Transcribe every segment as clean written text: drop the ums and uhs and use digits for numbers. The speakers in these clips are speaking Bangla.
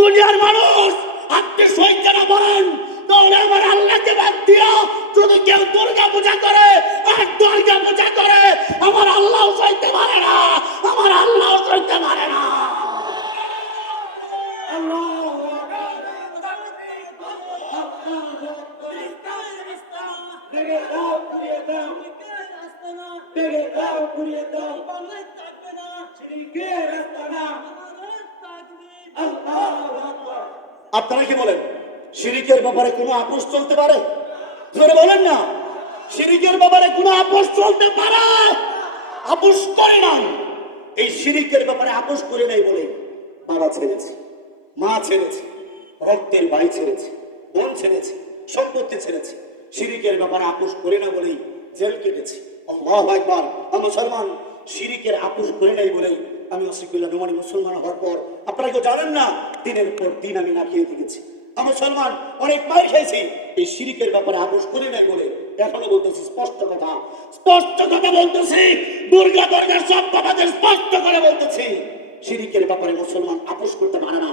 দুনিয়ার মানুষ আপনি শহীদ যারা বলেন, তাহলে আমার আল্লাহকে বাদ দিয়া যদি কেউ দুর্গা পূজা করে আর দুর্গা পূজা করে, আমার আল্লাহ সইতে পারে না, আমার আল্লাহ সইতে পারে না। আপনারা কি বলেন, শিরিকের ব্যাপারে কোনো আপোষ চলতে পারে? ধরে বলেন না, শিরিকের ব্যাপারে কোনো আপোষ চলতে পারে? আপোষ করে না। এই শিরিকের ব্যাপারে আপোষ করে নাই বলে বাবা ছেড়েছে, মা ছেড়েছে, রক্তের ভাই ছেড়েছে, বোন ছেড়েছে, সম্পত্তি ছেড়েছে। শিরিকের ব্যাপারে আপোষ করে না বলেই জেল কেটেছে। আল্লাহু আকবার। মুসলমান শিরিকের আপোষ করে নাই বলেই আমি আশিকুল্লাহ নোমানী মুসলমান হওয়ার পর, আপনারা কেউ জানেন না, দিনের পর দিন আমি না খেয়ে থেকেছি। মুসলমান অনেক মার খাইছি এই শিরিকের ব্যাপারে আপোষ করে নাই বলে। এখনো বলতেছি স্পষ্ট কথা, স্পষ্ট কথা বলতেছি, দুর্গা দুর্গার সব বাবাদের স্পষ্ট করে বলতেছি, শিরিকের ব্যাপারে মুসলমান আপোষ করতে পারে না,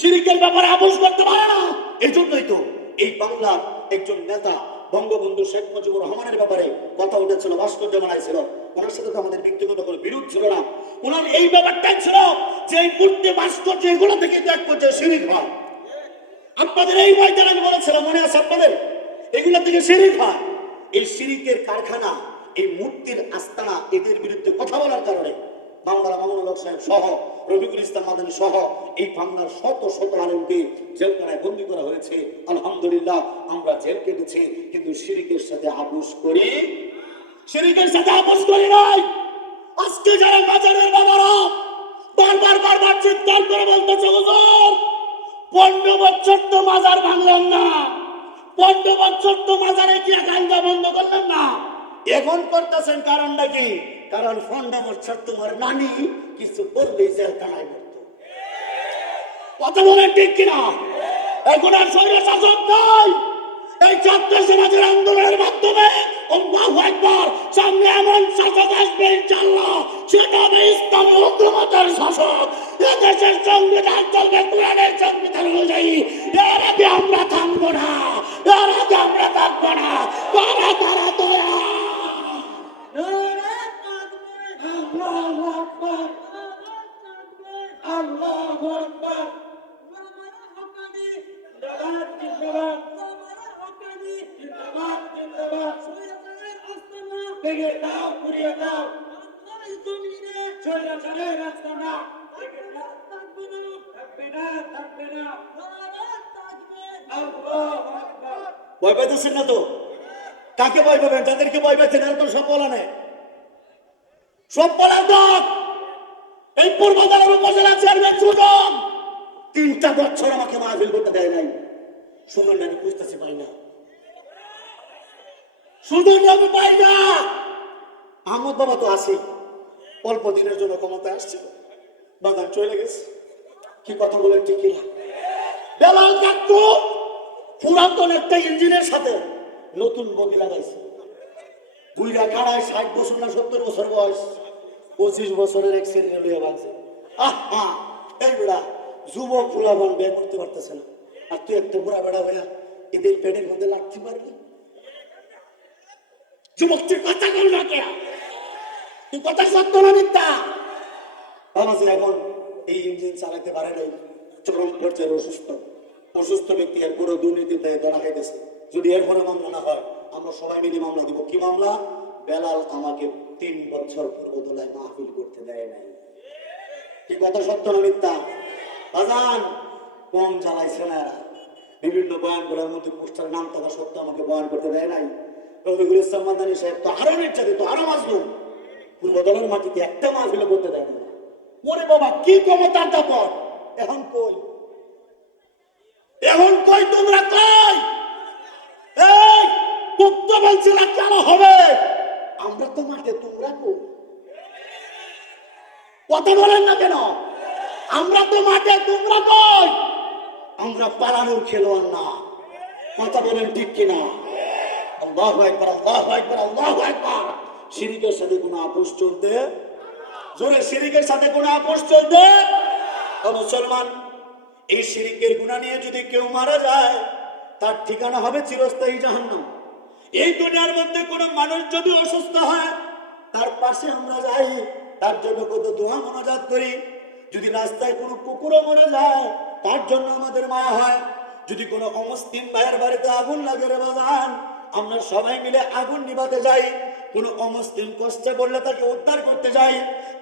শিরিকের ব্যাপারে আপোষ করতে পারে না। এই জন্যই তো এই বাংলার একজন নেতা বঙ্গবন্ধু শেখ মুজিবুর রহমানের ব্যাপারে কথা উঠেছিল, ভাস্কর্য বানাইছিল। ওনার সাথে তো আমাদের ব্যক্তিগত কোনো বিরোধ ছিল না। ওনার এই ব্যাপারটাই ছিল যে এই মূর্তি ভাস্কর্য এগুলো থেকে এক পর্যায়ে শিরিক হয়। আপনাদের এই ময়দানে আমি বলেছিলাম, মনে আছে আপনাদের? এগুলো থেকে শিরিক হয়। এই শিরিকের কারখানা, এই মূর্তির আস্তানা, এদের বিরুদ্ধে কথা বলার কারণে বাংলার মামুনুল হক সাহেব সহ, রফিকুল ইসলাম মাদানী সহ এই বাংলার শত শত আলেমকে জেলখানায় বন্দী করা হয়েছে। আলহামদুলিল্লাহ আমরা জেল কেটেছি, কিন্তু শিরিকের সাথে আপোষ করি, শিরিকের সাথে আপোষ করি নাই। আজকে যারা বাজারের বাবারা বারবার বারবার চিৎকার করে বলতেছে, হুজুর 15 বছর তো মাজার ভাঙলেন না, 15 বছর তো মাজারে গিয়ে গাঞ্জা বন্ধ করলেন না, এখন করতেছেন কারণটা কি? কারণ 15 বছর তোমার নানি কিছু করবে জেলখানায় পড়তো। কথা বলেন ঠিক কিনা? এখন আর স্বৈর শাসক নয়। এই ছাত্র সমাজের আন্দোলনের মাধ্যমে আল্লাহু আকবার, সামনে এমন শাসক আসবে ইনশাআল্লাহ, সেটা হবে ইসলামী হুকুমতের শাসক। এদেশের সংবিধান চলবে কোরআনের সংবিধান অনুযায়ী। এর আগে আমরা থামবো না, এর আগে আমরা থাকবো না। তারা তারা তোরা আল্লাহু আকবার, আল্লাহু আকবার। ভয় পাইতেছেন না তো? কাকে ভয় পাবেন? যাদেরকে ভয় পাচ্ছেন আর তো সব বলা নেই, সব বলার দক। এই পূর্বদলের উপজেলা চেয়ারম্যান সুজন 3টা বছর আমাকে মাহফিল করতে দেয় নাই। সুজন আমি বুঝতেছি পাই না, সুজন আমি পাই না। আহমদ বাবা তো আছে, অল্প দিনের জন্য ক্ষমতা আসছে, বাগান চলে গেছে। কি কথা বলেন ঠিক কিনা? বেলাল কাকু পুরাতন একটা ইঞ্জিনের সাথে নতুন বগি লাগাইছে, দুইটা খাড়ায় 60 বছর না 70 বছর বয়স, 25 বছরের অ্যাক্সিডেন্ট হয়ে ভাঙছে। আহা, এই বেড়া যুবক ফুলাবান বের করতে পারতেছে না, আর তুই একটা বুড়া বেড়া হইয়া এদের পেটের মধ্যে লাগতে পারবি? যুবকটির কথা বল না কে? তুই কথা সত্য না মিথ্যা? বাবাজি এখন এই ইঞ্জিন চালাতে পারে নাই, চরম পর্যায়ে অসুস্থ। অসুস্থ ব্যক্তি এর পুরো দুর্নীতিতে ধরা খাইতেছে। যদি এরপরে মামলা না হয়, আমরা সবাই মিলে মামলা দিব। কি মামলা? বেলাল আমাকে 3 বছর পূর্বদলায় মাহফিল করতে দেয় নাই। কি কথা সত্য না মিথ্যা? বাজান কম চালাইছে না, বিভিন্ন বয়ানগুলোর মধ্যে পোস্টারের নাম থাকা সত্ত্বেও আমাকে বয়ান করতে দেয় নাই। রফিকুল ইসলাম মাদানী সাহেব তো আরো নির্যাতিত, তো আরো মাজলুম, পূর্বদলের মাটিতে একটা মাহফিল করতে দেয় না। ওরে বাবা কি ক্ষমতার দাপট! এখন কই, এখন কই তোমরা কই? এই মুক্ত বলছিল কেন হবে? আমরা তো মাঠে, তোমরা কই? কথা বলেন না কেন? আমরা তো মাঠে, তোমরা কই? আমরা পালানোর খেলোয়াড় না। কথা বলেন ঠিক কিনা? আল্লাহু আকবার, আল্লাহু আকবার, আল্লাহু আকবার। শিরিকের সাথে কোনো আপোষ চলতে, জোরে শিরিকের সাথে কোনো আপোষ চলতে। মুসলমান এই শিরকের গুনাহ নিয়ে যদি কেউ মারা যায় তার ঠিকানা হবে চিরস্থায়ী জাহান্নাম। এই দুনিয়ার মধ্যে কোনো মানুষ যদি অসুস্থ হয় তার পাশে আমরা যাই, তার জন্য কত দোয়া মোনাজাত করি। যদি রাস্তায় কোনো কুকুরও মরে যায় তার জন্য আমাদের মায়া হয়। যদি কোনো অমুসলিম ভাইয়ের বাড়িতে আগুন লাগে রে বাজান, আমরা সবাই মিলে আগুন নিভাতে যাই। কোনো অমুসলিম কষ্টে পড়লে তাকে উদ্ধার করতে যাই।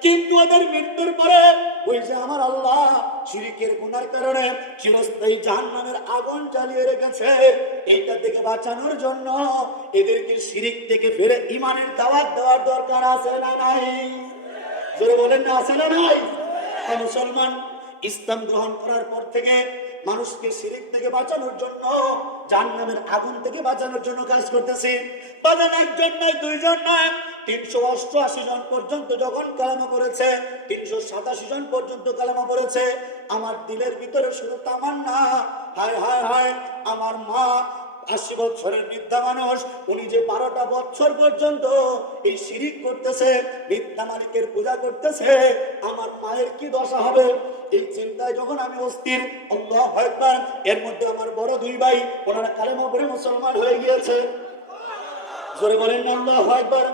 কিন্তু ওদের মৃত্যুর পরে ওই যে আমার আল্লাহ শিরকের গুনার কারণে চিরস্থায়ী জাহান্নামের আগুন জ্বালিয়ে রেখেছে, এইটা থেকে বাঁচানোর জন্য এদেরকে শিরক থেকে ফিরে ঈমানের দাওয়াত দেওয়ার দরকার আছে না নাই? জোরে বলেন না, আছে না নাই? মুসলমান ইসলাম গ্রহণ করার পর থেকে মানুষকে শিরক থেকে বাঁচানোর জন্য, জাহান্নামের আগুন থেকে বাঁচানোর জন্য কাজ করতেছে। বাজান একজন নয়, দুইজন নয়, 388 জন পর্যন্ত যখন কালেমা পড়েছে, 387 জন পর্যন্ত কালেমা পড়েছে। আমার দিলের ভিতরে শুধু তামান্না, হায় হায় হায়, আমার মা 80 বছরের বৃদ্ধা মানুষ, উনি যে 12টা বছর পর্যন্ত এই শিরিক করতেছে, বৃদ্ধা মালিকের পূজা করতেছে, আমার মায়ের কি দশা হবে? এই চিন্তায় যখন আমি অস্থির, আল্লাহু আকবার। এর মধ্যে আমার বড় দুই ভাই, ওনারা কালেমা পড়ে মুসলমান হয়ে গিয়েছে। জোরে বলেন না আল্লাহু আকবার।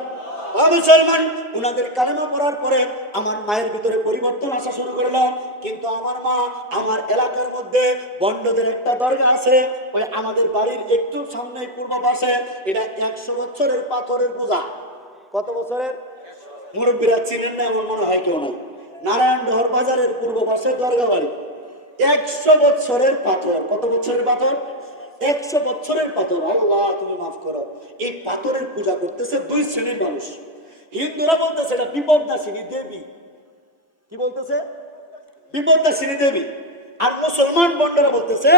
মুসলমান, উনাদের কালেমা পড়ার পরে আমার মায়ের ভিতরে পরিবর্তন আসা শুরু করলো। কিন্তু আমার মা, আমার এলাকার মধ্যে বন্ডদের একটা দরগা আছে, ওই আমাদের বাড়ির একটু সামনে পূর্ব পাশে, এটা 100 বছরের পাথরের পূজা। কত বছরের? মুরব্বীরা চিনেন না এমন মনে হয় কেউ নাই। নারায়ণ ডহর বাজারের পূর্ব পাশে দরগা বাড়ি, 100 বছরের পাথর। কত বছরের পাথর? 100 বছরের পাথর। আল্লাহ তুমি মাফ করো। এই পাথরের পূজা করতেছে দুই শ্রেণীর মানুষ। হিন্দুরা বলতেছে এটা বিপদাসিনী দেবী। কি বলতেছে? বিপদাসিনী দেবী। আর মুসলমান বন্ডরা বলতেছে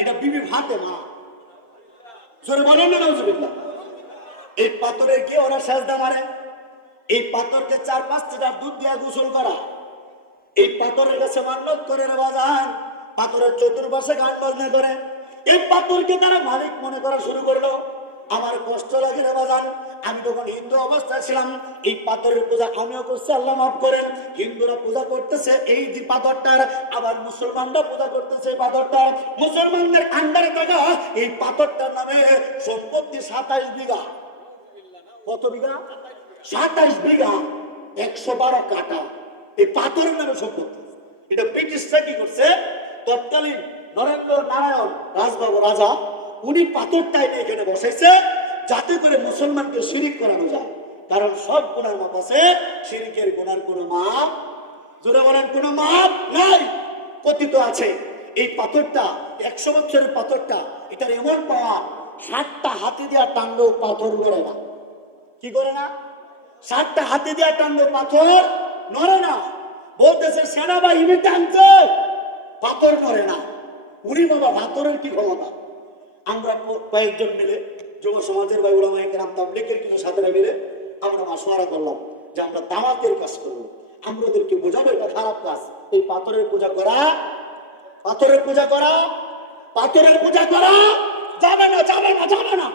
এটা বিবি ফাতেমা। জোরে বলেন না নাউজুবিল্লাহ। এই পাথরের কি ওরা সেজদা মারে? এই পাথরকে 4-5 লিটার দুধ দিয়ে গোসল করা। এই পাথরের কাছে মান্নত করে রে বাজান, পাথরের চতুর্পাশে গান বাজনা করে। এই পাথরকে তারা মালিক মনে করা শুরু করলো। আমার কষ্ট লাগে রে বাজান। আমি তখন হিন্দু অবস্থায় ছিলাম, এই পাথরের পূজা আমিও করছি, আল্লাহ মাফ করেন। হিন্দুরা পূজা করতেছে এই যে পাথরটার, আবার মুসলমানরা পূজা করতেছে এই পাথরটার। মুসলমানদের আন্ডারে থাকা এই পাথরটার নামে সম্পত্তি 27 বিঘা। কত বিঘা? 27 বিঘা, 112 কাটা। এই পাথরের নামে সম্পত্তি। এটা ব্রিটিশরা কি করছে? তৎকালীন নরেন্দ্র নারায়ণ রাজবাবু রাজা, উনি পাথরটা এখানে বসাইছে যাতে করে মুসলমানকে শিরিক করানো যায়। কারণ সব গুনার মাপ আছে, শিরিকের গুনার কোনো মাপ, জোরে বলেন, কোনো মাপ নাই, পতিত আছে। এই পাথরটা 100 বছরের পাথরটা, এটার এমন পাওয়া, 7টা হাতি দেওয়া টানলেও পাথর নড়ে না। কি করে না? 7টা হাতি দেওয়া টানলেও পাথর নড়ে না। বলতেছে সেনাবাহিনী টানছে, পাথর নড়ে না। উনি বাবা, পাথরের কি ক্ষমতা? আমরা কয়েকজন মিলে যুব সমাজের ভাই ওলামা একরাম তাবলীগের কিছু সাথীরা মিলে আমরা মাশওয়ারা করলাম যে আমরা দাওয়াতের কাজ করবো। আমরা ওদেরকে বোঝাবো এটা খারাপ কাজ। এই পাথরের পূজা করা, পাথরের পূজা করা, পাথরের পূজা করা যাবে না, যাবে না, যাবে না।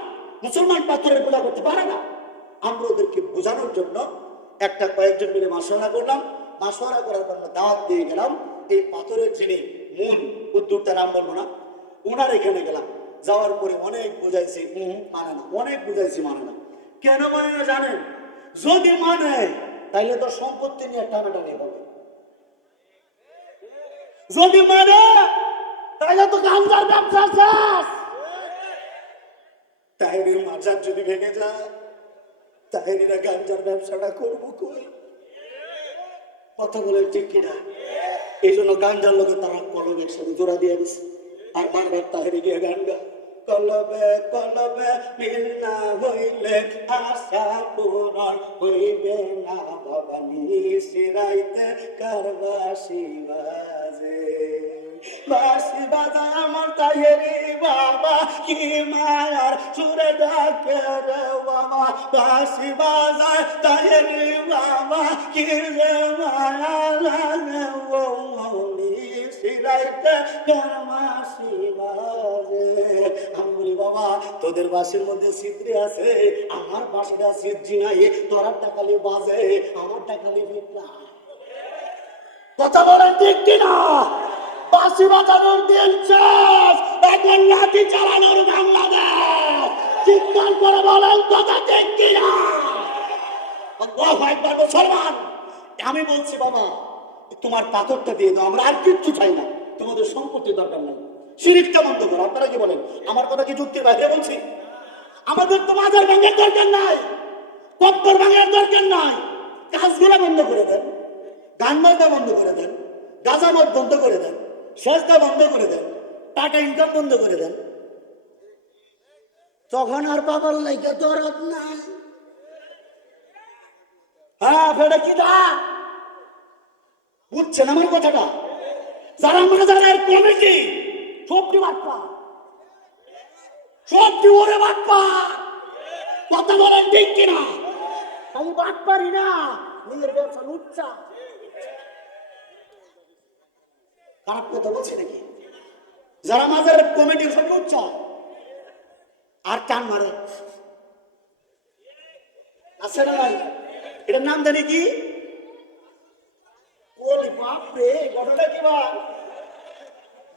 মুসলমান পাথরের পূজা করতে পারে না। আমরা ওদেরকে বোঝানোর জন্য একটা কয়েকজন মিলে মাশওয়ারা করলাম। মাশওয়ারা করার পর দাওয়াত দিয়ে গেলাম এই পাথরের যিনি মূল উদ্যোক্তা, নাম বলবো না, ওনার এখানে গেলাম। যাওয়ার পরে অনেক বুঝাইছি, মানে না, অনেক বুঝাইছি, মানে না। কেন মানে না জানেন? যদি মানে তাইলে তো সম্পত্তি নিয়ে টানাটানি হবে। যদি মানে তাইলে তো গাঞ্জার ব্যবসা শেষ। তাহেরির মাজার যদি ভেঙে যায়, তাহেরিরা গাঞ্জার ব্যবসাটা করবো কই? কথা বলে ঠিক কিনা? এই জন্য গাঞ্জার লোকে তারা কলমের সাথে জোড়া দিয়ে দিচ্ছে। আর বারবার তাহেরি গিয়ে গান গায়, কলবে কলবে মিল না হইলে আশা পূরণ হইবে না, ভবানী সিরাইতে কারবাসি বাজে। বাসি বাজায় আমার তাহেরি বাবা, কি মায়ার সুরে ডাকে রে বাবা। বাসি বাজায় তাহেরি বাবা, কি রে মায়া লাগে ও মৌলি সিরাইতে কারবাসি বাজে। আমি বলি বাবা, তোদের বাসির মধ্যে সিদ্রি আছে, আমার বাসিটা সিদ্রি নাই। তোরার টাকালি বাজে, আমার টাকালি বিদ্যা। কথা বলেন ঠিক কিনা? বাঁশি বাজানোর দিন শেষ, এখন লাঠি চালানোর বাংলাদেশ। চিৎকার করে বলেন কথা ঠিক কিনা? আল্লাহু আকবার মুসলমান। আমি বলছি বাবা তোমার পাথরটা দিয়ে দাও, আমরা আর কিচ্ছু চাই না, তোমাদের সম্পত্তির দরকার নেই, শিরকটা বন্ধ করো। আপনারা কি বলেন? আমার কথা কি যুক্তির বাইরে বলছি? আমাদের তো মাজার ভাঙার দরকার নাই, কব্বর ভাঙার দরকার নাই, কাজগুলো বন্ধ করে দেন, গান বাজনা বন্ধ করে দেন, গাঁজা মদ বন্ধ করে দেন, সস্তা বন্ধ করে দেন, টাকা ইনকাম বন্ধ করে দেন, তখন আর বাবার লাইকে দরদ নাই। হ্যাঁ ফেটা কি দা বুঝছেন আমার কথাটা? যারা মাজারের কমিটি সবটি বাটপা, সবটি ওরে বাটপা, কথা বলেন ঠিক কিনা? আমি বাটপারি না, নিজের ব্যবসা লুচ্চা। খারাপ কথা বলছি নাকি? যারা মাজারের কমিটির সব লুচ্চা আর টান মারে আছে না নাই? এটার নাম জানি কি? ওরে বাপ রে, ঘটনা কি বা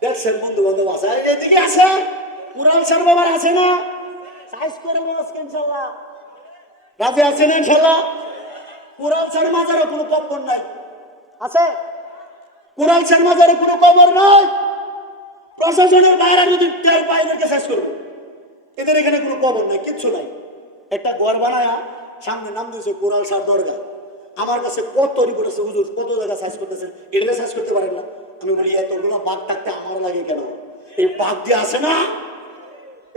দেখছেন বন্ধু বান্ধব আছে এদিকে আছে, কুরাল সার বাবার আছে না? সাইজ করে বলছেন ইনশাআল্লাহ, রাজি আছেন ইনশাআল্লাহ? কুরাল সার মাজারে কোনো কবর নাই, আছে? কুরাল সার মাজারে কোনো কবর নাই। প্রশাসনের বাইরে যদি টের বাইরেকে শেষ করবো, এদের এখানে কোনো কবর নাই, কিচ্ছু নাই। একটা ঘর বানায়া সামনে নাম দিয়েছে কুরাল সার দরগা। আমার কাছে কত রিপোর্ট আছে, হুজুর কত জায়গা সাইজ করতেছেন, এটা সাইজ করতে পারেন না। আমি বলি এতগুলো বাঘ থাকতে আমার লাগে কেন? এই বাঘ দিয়ে আসে না,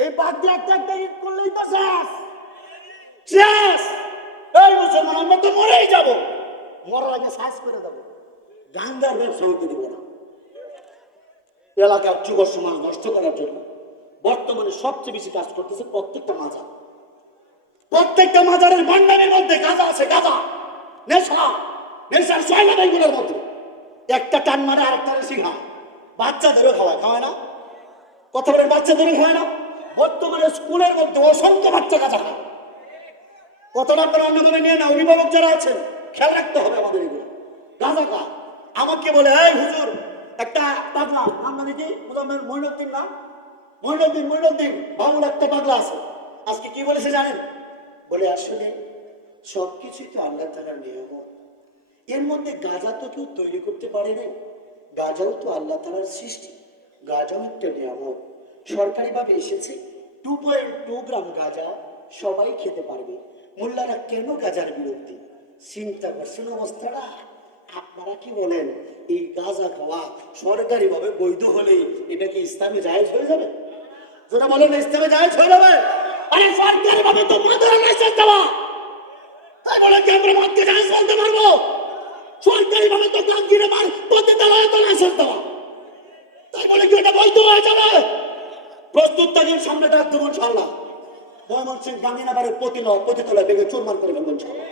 এই বাঘ দিয়ে একটা একটা ইট করলেই তো শেষ শেষ। এই মুসলমান আমরা তো মরেই যাবো, মরার আগে সাইজ করে দেবো, গান্ধার ব্যবসা হইতে দিব না। এলাকার যুব সমাজ নষ্ট করার জন্য বর্তমানে সবচেয়ে বেশি কাজ করতেছে প্রত্যেকটা মাজার। প্রত্যেকটা মাজারের ভান্ডারের মধ্যে গাঁজা আছে, গাঁজা নেশা, নেশার সয়লাদাইগুলোর মধ্যে একটা টান মারে আরেকটা সিংহায়, বাচ্চাদেরও খাওয়ায়, খাওয়ায় না? কথা বলেন, বাচ্চাদেরও খাওয়ায় না? বর্তমানে স্কুলের মধ্যে অসংখ্য বাচ্চা গাঁজা খায়। কতটা আপনারা অন্যভাবে নিয়ে না, অভিভাবক যারা আছেন খেয়াল রাখতে হবে আমাদের এগুলো। গাঁজা খা আমাকে বলে এই হুজুর একটা পাগলা, নাম জানি কি মইনুদ্দিন, না মইনুদ্দিন বাবুল একটা পাগলা আছে, আজকে কি বলেছে জানেন? বলে আসলে সবকিছুই তো আল্লাহ তাআলার নিয়ামত, এর মধ্যে গাঁজা তো কেউ তৈরি করতে পারে না, গাঁজাও তো আল্লাহ তাআলার সৃষ্টি, গাঁজাও একটা নিয়ামত, সরকারিভাবে এসেছে 2.2 গ্রাম গাঁজা সবাই খেতে পারবে। মোল্লারা কেন গাঁজার বিরুদ্ধে? চিন্তা করছেন অবস্থাটা? আপনারা কি বলেন, এই গাঁজা খাওয়া সরকারিভাবে বৈধ হলে এটা কি ইসলামে জায়েজ হয়ে যাবে? যেটা বলেন ইসলামে জায়েজ হয়ে যাবে? আরে সরকারিভাবে তো মাদার লাইসেন্স দেওয়া, তাই বলে কি আমরা মদকে জায়েজ বলতে পারবো? সরকারিভাবে তো গাঙ্গিরে মার পতিতালয়ে তো লাইসেন্স দেওয়া, তাই বলে কি এটা বৈধ হয়ে যাবে? প্রস্তুত থাকুন, সামনে ডাক দেবো ইনশাআল্লাহ। ময়মনসিংহ গাঙ্গিনাবাড়ের পতিতালয় ভেঙে চুরমার করে দেবো ইনশাআল্লাহ।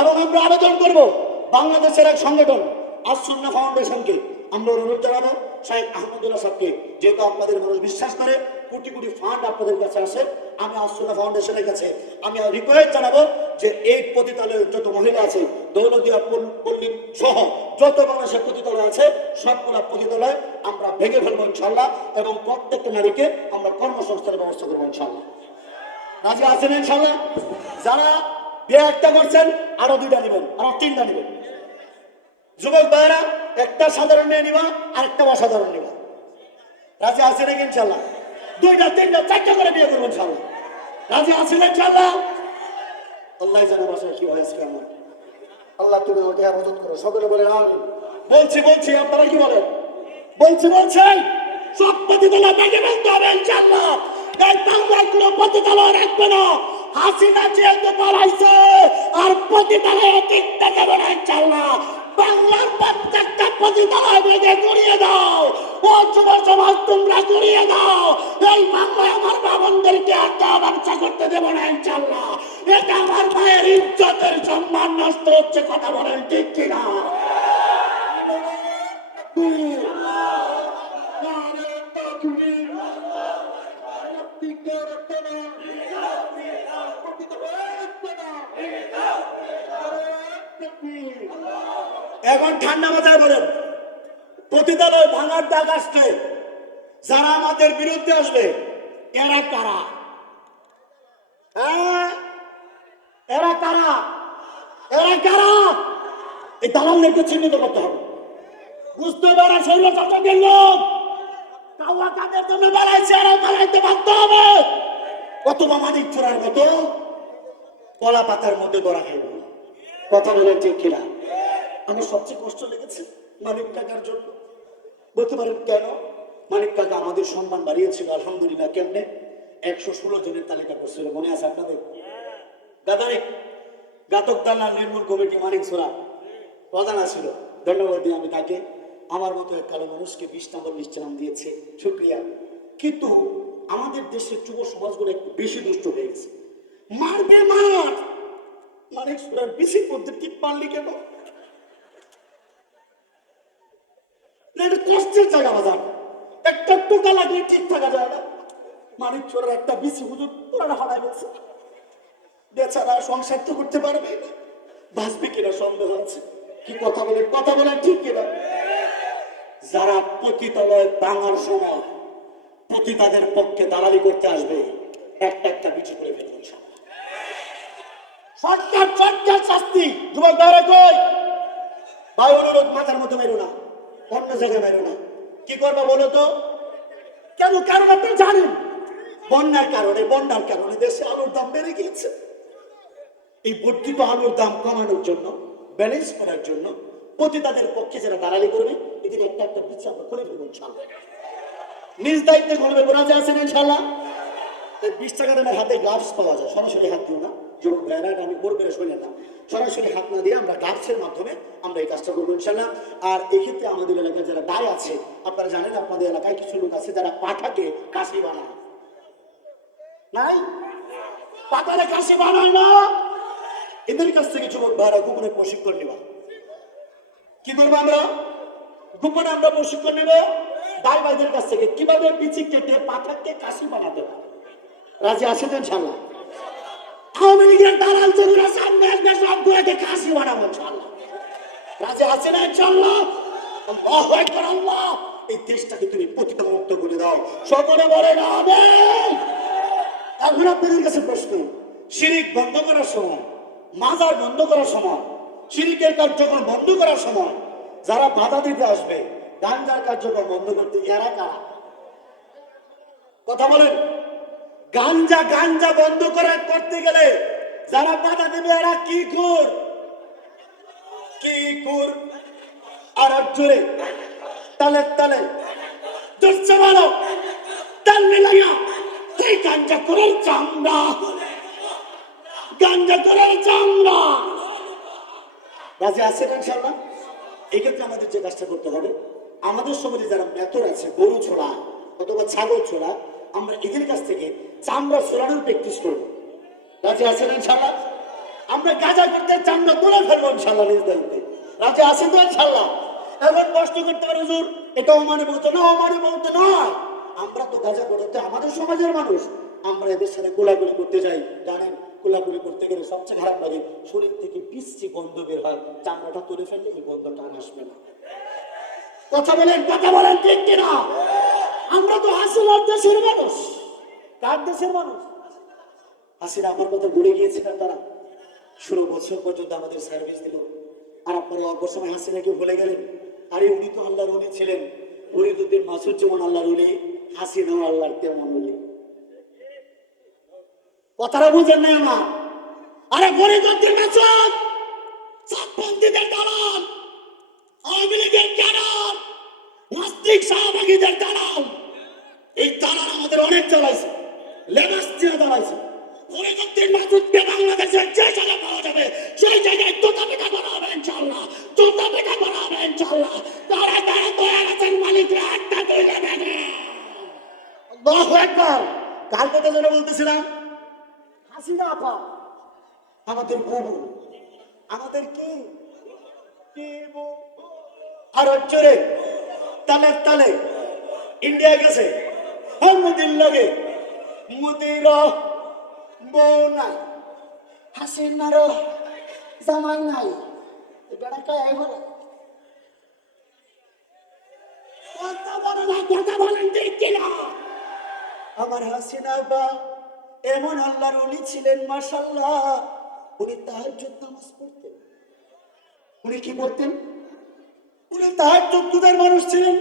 এবং আমরা আবেদন করব বাংলাদেশের এক সংগঠন আস-সুন্নাহ ফাউন্ডেশনকে, আমরা অনুরোধ জানাবো শাইখ আহমদুল্লাহ সাহেবকে, যেহেতু আপনাদের মানুষ বিশ্বাস করে, কোটি কোটি ফান্ড আপনাদের কাছে আসে, আমি আস-সুন্নাহ ফাউন্ডেশনের কাছে আমি রিকোয়েস্ট জানাবো যে এই পতিতালয়ের যত মহিলা আছে, দৌলতিয়া পল্লী সহ যত মানুষের পতিতালয় আছে, সবগুলা পতিতালয় আমরা ভেঙে ফেলবো ইনশাআল্লাহ, এবং প্রত্যেকটা নারীকে আমরা কর্মসংস্থানের ব্যবস্থা করবো ইনশাআল্লাহ। রাজি আছেন ইনশাআল্লাহ? যারা বিয়ে একটা করছেন আরো 2টা নেবেন, আরো 3টা নেবেন। যুবক ভাইরা একটা সাধারণ মেয়ে নিবা আর একটা অসাধারণ নিবা। রাজি আছেন ইনশাআল্লাহ? 2টা 3টা 4টা করে বিয়ে করবো ইনশাআল্লাহ। রাজি আছেন ইনশাআল্লাহ? আল্লাহ জানে বাসায় কি হয়েছে আমার। আল্লাহ তুমি আমাকে হেফাজত করো, সকলে বলে আমিন। বলছি আপনারা কি বলেন? বলছেন সব পতিতালয় ভেঙে ফেলতে হবে ইনশাআল্লাহ। এই বাংলায় কোনো পতিতালয় রাখবে না। হাসিনা যেহেতু পালাইছে আর পতিতালয় টিকতে দেবে না ইনশাআল্লাহ। বাংলার প্রত্যেকটা পতিতালয় ভেঙে গুড়িয়ে দাও। ও যুব সমাজ তোমরা গুড়িয়ে দাও। এই বাংলায় আমার বাবনদেরকে একটা ব্যবসা করতে দেবো না ইনশাআল্লাহ। এটা আমার ভাইয়ের ইজ্জতের সম্মান নষ্ট হচ্ছে, কথা বলেন ঠিক কিনা? এখন ঠান্ডা মাথায় বলেন, পতিতালয় ভাঙার ডাক আসছে, যারা আমাদের বিরুদ্ধে আসবে এরা কারা? হ্যাঁ, এরা কারা? এরা কারা? এই দালালদেরকে চিহ্নিত করতে হবে, বুঝতে পারা শৈল চট্টগ্রামের লোক কাওয়া কাদের জন্য দাঁড়াইছে, এরা পালাইতে বাধ্য হবে। অথবা মানিক চোরার মতো কলা পাতার মধ্যে ধরা খাইব। কথা বলেন ঠিক কিনা? আমার সবচেয়ে কষ্ট লেগেছে মানিক কাকার জন্য। বলতে পারেন কেন? মানিক কাকা আমাদের সম্মান বাড়িয়েছিল আলহামদুলিল্লাহ। কেমনে? 116 জনের তালিকা করছিল, মনে আছে আপনাদের? গাদারিক গাতক দানা নির্মূল কমিটি মানিক ছোড়া প্রধান ছিল। ধন্যবাদ দিই আমি তাকে। আমার মতো এক কালো মানুষকে 20 নম্বর লিস্টে নাম দিয়েছে, শুক্রিয়া। কিন্তু আমাদের দেশের যুব সমাজগুলো একটু বেশি দুষ্ট হয়ে গেছে। মারবে মার, মানিক ছোড়ার বেশি পদ্ধতি টিপ মারলি কেন? কষ্টের জায়গা বাজার, একটা টোকা লাগলে ঠিক থাকা যায় না। মানিক চোরের একটা বিসি হুজুর তোরা হারাই গেছে, বেচারা সংসার তো করতে পারবে না, বাঁচবে কিনা সন্দেহ আছে। কি কথা বলেন? কথা বলেন ঠিক কিনা? যারা পতিতালয় ভাঙার সময় পতিতাদের পক্ষে দালালি করতে আসবে, একটা একটা বিচু করে ফেলবেন। সরকার সরকার শাস্তি। যুবক ভাইরা কই? ভাই অনুরোধ, মাথার মতো মেরো না, অন্য জায়গায় মেরো না। কি করবো বলো তো? কেন? কারণ আপনি জানেন বন্যার কারণে দেশে আলুর দাম বেড়ে গিয়েছে। এই বর্ধিত আলুর দাম কমানোর জন্য, ব্যালেন্স করার জন্য পতিতাদের পক্ষে যারা দালালি করবে, এদের একটা একটা পিছিয়ে আমরা খুলে ফেলবো ইনশাল্লাহ। নিজ দায়িত্বে খুলবে, কোরআন আছেন ইনশাল্লাহ। 20 টাকা দামের হাতে গ্লাভস পাওয়া যায়, সরাসরি হাত দিও না। যখন ব্যানার আমি বলবো শোনেন না, সরাসরি হাত না দিয়ে আমরা গ্লাভসের মাধ্যমে আমরা এই কাজটা করবো ইনশাল্লাহ। আর এক্ষেত্রে আমাদের এলাকায় যারা দায় আছে, আপনারা জানেন আপনাদের এলাকায় কিছু লোক আছে যারা পাঠাকে কাশি বানায়। নাই? পাতারে কাশি বানায় না। এদের কাছ থেকে যুবক ভাইরা গোপনে প্রশিক্ষণ নেবা। কি করবো আমরা? গোপনে আমরা প্রশিক্ষণ নেব দায় ভাইদের কাছ থেকে, কিভাবে বিচি কেটে পাঠাকে কাশি বানাতে হবে। রাজি আছেন ইনশাল্লাহ? আওয়ামী লীগের দালাল চোরেরা সামনে আসবে, সবগুলোকে কাশি বানাবো ইনশাল্লাহ। রাজি আছেন ইনশাল্লাহ? আল্লাহু আকবার, আল্লাহ। এই দেশটাকে তুমি পতিতা মুক্ত করে দাও, সকলে বলেন আমিন। এখন আপনাদের কাছে প্রশ্ন, শিরিক বন্ধ করার সময়, মাজার বন্ধ করার সময়, শিরিকের কার্যক্রম বন্ধ করার সময় যারা বাধা দিতে আসবে, গাঞ্জার কার্যক্রম বন্ধ করতে, এরা কারা? কথা বলেন। গাঞ্জা বন্ধ করতে গেলে যারা বাধা দেবে এরা কি কর? আর জোরে তালে তালে জোরছে বলো, তালে লাগা। এই গাঞ্জা করার চামড়া, গাঞ্জা করার চামড়া। রাজি আছেন ইনশাল্লাহ? এই ক্ষেত্রে আমাদের যে কাজটা করতে হবে, আমাদের সমাজে যারা মেথর আছে, গরু ছোড়া অথবা ছাগল ছোড়া, আমরা এদের কাছ থেকে চামড়া ছোড়ানোর প্র্যাকটিস করবো। রাজি আছেন ইনশাল্লাহ? আমরা গাঁজা করতে চামড়া তুলে ফেলবো ইনশাল্লাহ নিজ দায়িত্বে। রাজি আছেন তো ইনশাল্লাহ? এখন কষ্ট করতে পারে হুজুর, এটা অমানে বলতো না, অমানে বলতো নয়। আমরা তো গাঁজা করতে আমাদের সমাজের মানুষ, আমরা এদের সাথে কোলাকুলি করতে যাই। জানেন কোলাকুলি করতে গেলে সবচেয়ে খারাপ লাগে, শরীর থেকে বিশ্রী গন্ধ বের হয়। চামড়াটা তুলে ফেললে এই গন্ধটা আর আসবে না। কথা বলেন ঠিক কিনা? আমরা তো হাসিনার দেশের মানুষ। কার দেশের মানুষ? হাসিনা আমার কথা ভুলে গিয়েছিলেন তারা। 16 বছর পর্যন্ত আমাদের সার্ভিস দিল, আর আপনারা অল্প সময় হাসিনাকে ভুলে গেলেন। আরে উনি তো আল্লাহর ওলি ছিলেন। ফরিদউদ্দিন মাসুদ যেমন আল্লাহর ওলি, হাসিনাও আল্লাহর তেমন ওলি। কথাটা বুঝেন না আমার? আরে ফরিদউদ্দিন মাসুদ সাতপন্থীদের দালাল, আওয়ামী লীগের ক্যাডার, নাস্তিক শাহবাগীদের দালাল। এই দালাল আমাদের অনেক চালাইছে, লেবাস দিয়ে দাঁড়াইছে। ফরিদউদ্দিন মাসুদকে বাংলাদেশের যে জায়গায় পাওয়া যাবে সেই জায়গায় তোতা পিঠা করা হবে ইনশাল্লাহ, তোতা পিঠা করা হবে ইনশাল্লাহ। তারা তৈরি আছেন, মালিকরা একটা তৈরি দেবে। আল্লাহু আকবার। কার কথা যেন বলতেছিলাম? হাসিনা আপা আমাদের বউ, আমাদের কি আর জোরে তালে তালে ইন্ডিয়া গেছে, মোদির লগে মোদির বউ নাই, হাসিনারও জামাই নাই। আল্লাহ, কথা বলেন ঠিক কিনা? আমার হাসিনা বা এমন আল্লাহর ওলি ছিলেন, মাশাআল্লাহ। উনি তাহাজ্জুদ নামাজ পড়তেন। উনি কি করতেন? উনি তাহাজ্জুদের মানুষ ছিলেন।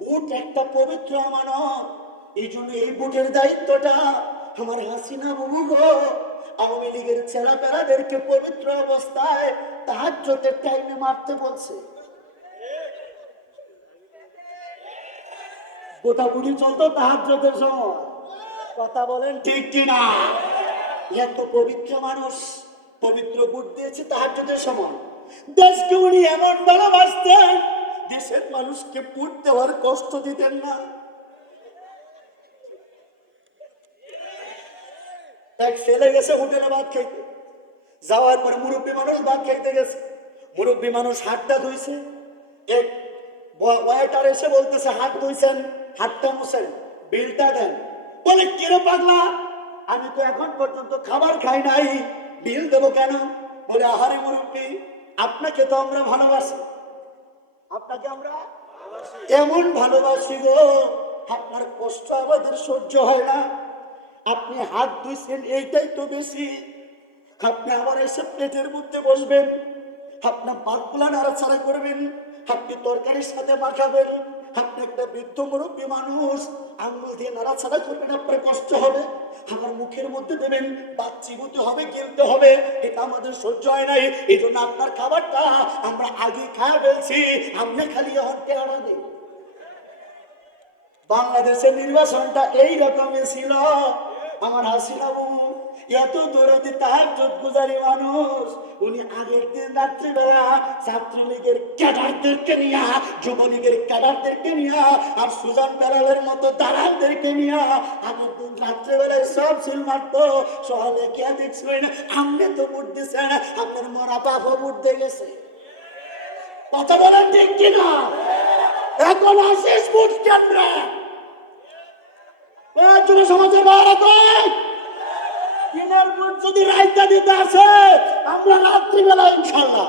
বুট একটা পবিত্র আমানত, এই জন্য এই বুটের দায়িত্বটা আমার হাসিনা বাবু গো আওয়ামী লীগের ছেড়া পেড়াদেরকে পবিত্র অবস্থায় তাহাজ্জুদের টাইমে মারতে বলছে। গোটা বুড়ি চলতো তাহাজ্জুদের সময়। কথা বলেন ঠিক কিনা? এত পবিত্র মানুষ পবিত্র বুট দিয়েছে তাহাজ্জুদের সময়। দেশকে উনি এমন ভালোবাসতেন, দেশের মানুষকে বুট দেওয়ার কষ্ট দিতেন না। এক ফেলে গেছে হোটেলে ভাত খাইতে, যাওয়ার পরে মুরব্বী মানুষ ভাত খাইতে গেছে, মুরব্বী মানুষ হাতটা ধুইছে, এক ওয়েটার এসে বলতেছে হাত ধুইছেন, হাতটা মুছেন, বিলটা দেন। বলে কিরে পাগলা, আমি তো এখন পর্যন্ত খাবার খাই নাই, বিল দেবো কেন? বলে আহারে মুরব্বী, আপনাকে তো আমরা ভালোবাসি, আপনাকে আমরা এমন ভালোবাসি গো, আপনার কষ্ট আমাদের সহ্য হয় না। আপনি হাত ধুইছেন এইটাই তো বেশি, আপনি আবার এসে প্লেটের মধ্যে বসবেন, আপনার ভাতগুলা নাড়াচাড়া করবেন, আপনি তরকারির সাথে মাখাবেন, আপনি একটা বৃদ্ধ মুরব্বী মানুষ, আঙুল দিয়ে নাড়াচাড়া করবেন, আপনার কষ্ট হবে। আমার মুখের মধ্যে দেবেন, ভাত চিবুতে হবে, গিলতে হবে, এটা আমাদের সহ্য হয় নাই। এই জন্য আপনার খাবারটা আমরা আগে খাওয়া ফেলছি, আপনি খালি হটকে আনা দেন। বাংলাদেশের নির্বাচনটা এই রকমই ছিল। আমার হাসিনা বাবু এত দরদি তাহাজ্জুদ গুজারি মানুষ, উনি আগের দিন রাত্রিবেলা ছাত্রলীগের ক্যাডারদেরকে নিয়ে, যুবলীগের ক্যাডারদেরকে নিয়ে, আর সুজান বেলালের মতো দালালদেরকে নিয়ে আগের দিন রাত্রিবেলায় সব সিল মারতো। সহলে কে দেখছেন? আপনি তো ভোট দিচ্ছেন, আপনার মরা বাবা ভোট দিয়ে গেছে। কথা বলেন ঠিক কিনা? এখন আসিস ভোট কেন্দ্র সমাজের বাইরে দিনের ভোট যদি রাইতা দিতে আসে, আমরা রাত্রিবেলা ইনশাল্লাহ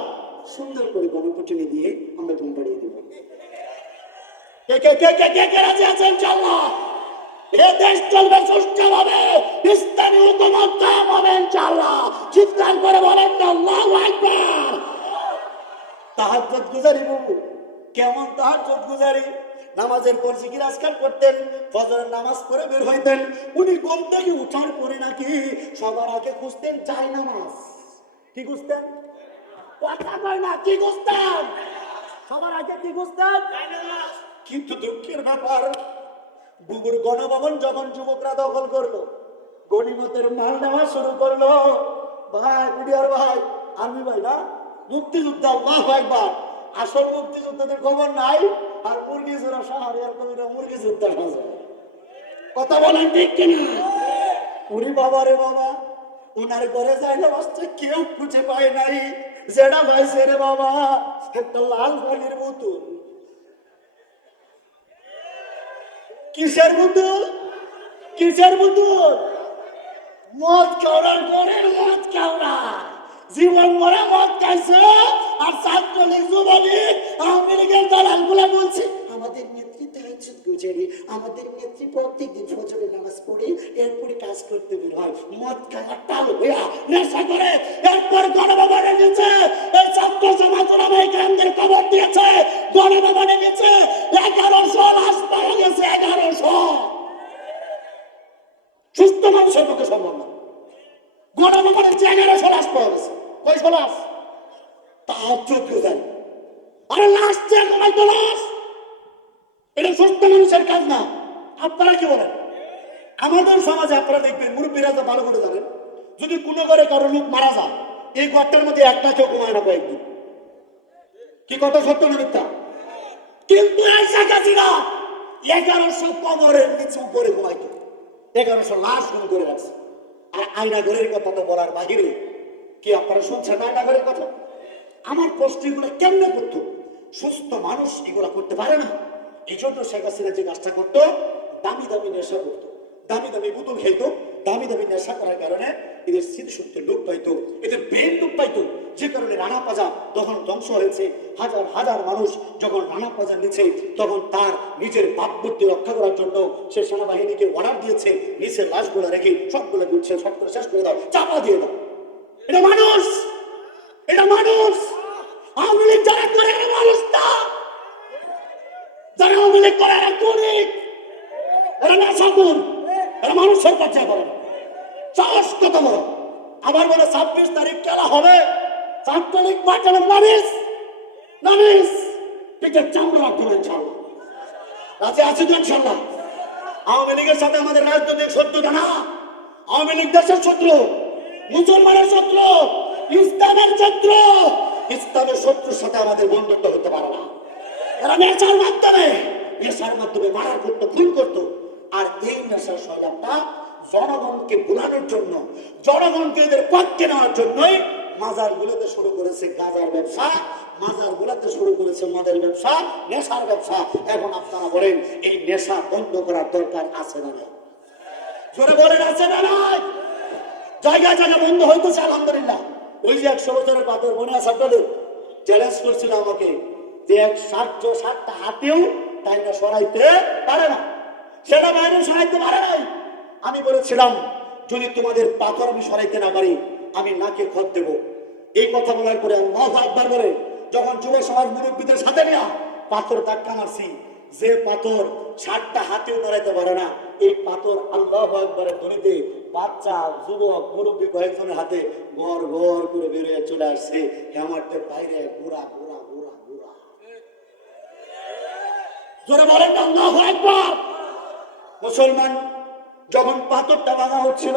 সুন্দর করে গণপিটুনি দিয়ে আমরা ঘুম পাড়িয়ে দেব। কে রাজি আছেন? ইনশাল্লাহ এ দেশ চলবে সুষ্ঠুভাবে, ইসলামী হুকুমত কায়েম হবে ইনশাল্লাহ। চিৎকার করে বলেন না আল্লাহু আকবার। তাহাজ্জুদ গুজারি বাবু কেমন তাহাজ্জুদ গুজারি? নামাজের পর জিকির আজকার করতেন, ফজরের নামাজ পড়ে বের হইতেন। উনি ঘুম থেকে উঠার পরে নাকি সবার আগে খুঁজতেন যায় নামাজ। কি খুঁজতেন? কথা কয় না, কি খুঁজতেন? সবার আগে কি খুঁজতেন? কিন্তু দুঃখের ব্যাপার, বুবুর গণভবন যখন যুবকরা দখল করলো, গণিমতের মাল নেওয়া শুরু করলো, ভাই বিডিআর ভাই, আর্মি ভাই না, মুক্তিযোদ্ধা, আল্লাহু আকবার। আসল মুক্তিযোদ্ধাদের খবর নাই, আর মুরগি জোড়া শাহরিয়ার কবিরা মুরগি যোদ্ধা সাজে। কথা বলেন ঠিক কিনা? উনি বাবা রে বাবা, উনার ঘরে যায় না বাচ্চা কেউ খুঁজে পায় নাই। যেটা পাইছে রে বাবা একটা লাল পানির বোতল। কিসের বোতল? কিসের বোতল? মদ খাওয়ার ঘরের মদ খাওয়া, জীবন মরা মদ খাইছে। আর ছাত্রলীগ, যুবলীগ, আওয়ামী লীগের দালাল গুলা বলছে আমাদের নেত্রী তাহাজ্জুদ গুজারি, আমাদের নেত্রী প্রত্যেকদিন ফজরের নামাজ পড়ে এরপরে কাজ করতে বের হয়, মদ খাওয়ার টাল হইয়া নেশা করে। এরপর গণভবনে নিচে এই ছাত্র সমাজ ওলামায়ে কেরামদের খবর দিয়েছে, গণভবনে নিচে 1100 লাশ পাওয়া গেছে। 1100 সুস্থ মানুষের পক্ষে সম্ভব না। গণভবনের 1100 লাশ পাওয়া গেছে। কয়শো লাশ? তাহাজ্জুদ গুজারি। আরে লাশ চেয়ে কমাইতো লাশ, এটা সুস্থ মানুষের কাজ না। আপনারা কি বলেন? আমাদের সমাজে আপনারা দেখবেন, মুরব্বীরা তো ভালো করে জানেন, যদি কোনো ঘরে কারো লোক মারা যায়, এই ঘরটার মধ্যে একটা কেউ ঘুমায় না কয়েকদিন। কি কথা সত্য না মিথ্যা? কিন্তু এই শেখ হাসিনা 1100 কবরের নিচে উপরে ঘুমাইতো, 1100 লাশ গুম করে রাখছে। আর আয়না ঘরের কথা তো বলার বাহিরে। কি আপনারা শুনছেন আয়না ঘরের কথা? আমার প্রশ্ন, এগুলো কেমনে করতো? সুস্থ মানুষ এগুলা করতে পারে না। এই জন্য শেখ হাসিনা যে কাজটা করতো, দামি দামি নেশা করতো, দামি দামি বোতল খেলতো, দামি দামি নেশা করার কারণে এদের স্মৃতিশক্তি লোপ পাইতো, এদের ব্রেন লোপ পাইতো, যে কারণে রানা প্লাজা তখন ধ্বংস হয়েছে। হাজার হাজার মানুষ যখন রানা প্লাজার নিচে, তখন তার নিজের ভাবমূর্তি রক্ষা করার জন্য সে সেনাবাহিনীকে অর্ডার দিয়েছে, নিচে লাশগুলো রেখে সবগুলো গুচ্ছে সব করে শেষ করে দাও, চাপা দিয়ে দাও। এটা মানুষ, এটা মানুষ। আওয়ামী লীগ যারা করে এরা মানুষ না, যারা আওয়ামী লীগ করে এরা গরিব, এরা নেশাখোর, এরা মানুষের কাছে করে না। সাহস কত বড়! আবার বলে 26 তারিখ খেলা হবে, ছাত্রলীগ পাঠানোর নামিস নামিস পিঠের চামড়া রাখতে হবে ইনশাল্লাহ। রাজি আছে তো ইনশাল্লাহ? আওয়ামী লীগের সাথে আমাদের রাজনৈতিক শত্রুতা না। আওয়ামী লীগ দেশের শত্রু, মুসলমানের শত্রু, ইসলামের শত্রু। ইসলামের শত্রুর সাথে আমাদের বন্ধুত্ব হতে পারে না। এরা নেশার মাধ্যমে মারা করতো, খুন করতো। আর এই নেশার শৈলাপটা জনগণকে ভুলানোর জন্য, জনগণকে এদের পক্ষে নেওয়ার জন্যই মাজার গুলোতে শুরু করেছে গাঁজার ব্যবসা, মাজার গুলাতে শুরু করেছে মদের ব্যবসা, নেশার ব্যবসা। এখন আপনারা বলেন এই নেশা বন্ধ করার দরকার আছে না নাই? জোরে বলেন আছে না নাই? জায়গায় জায়গায় বন্ধ হইতেছে আলহামদুলিল্লাহ। ওই যে 100 বছরের পাথর মনে আছে আপনাদের? চ্যালেঞ্জ করছিল আমাকে যে 60টা হাতেও তাই না সরাইতে পারে না, সেটা বাইরে সরাইতে পারে নাই। আমি বলেছিলাম যদি তোমাদের পাথর আমি সরাইতে না পারি, আমি নাকে খত দেব। এই কথা বলার পরে আল্লাহু আকবার বলে যখন যুব সমাজ মুরব্বীদের সাথে নিয়ে পাথর ধাক্কা মারছি, যে পাথর 60টা হাতেও নড়াইতে পারে না, এই পাথর আল্লাহু আকবারের ধ্বনিতে বাচ্চা, যুবক, মুরব্বী কয়েকজনের হাতে গড় গড় করে বেরিয়ে চলে আসছে। হেমারটের বাইরে ঘোরা ঘোরা ঘোরা ঘোরা। জোরে বলেন আল্লাহু আকবার। মুসলমান যখন পাথরটা ভাঙা হচ্ছিল,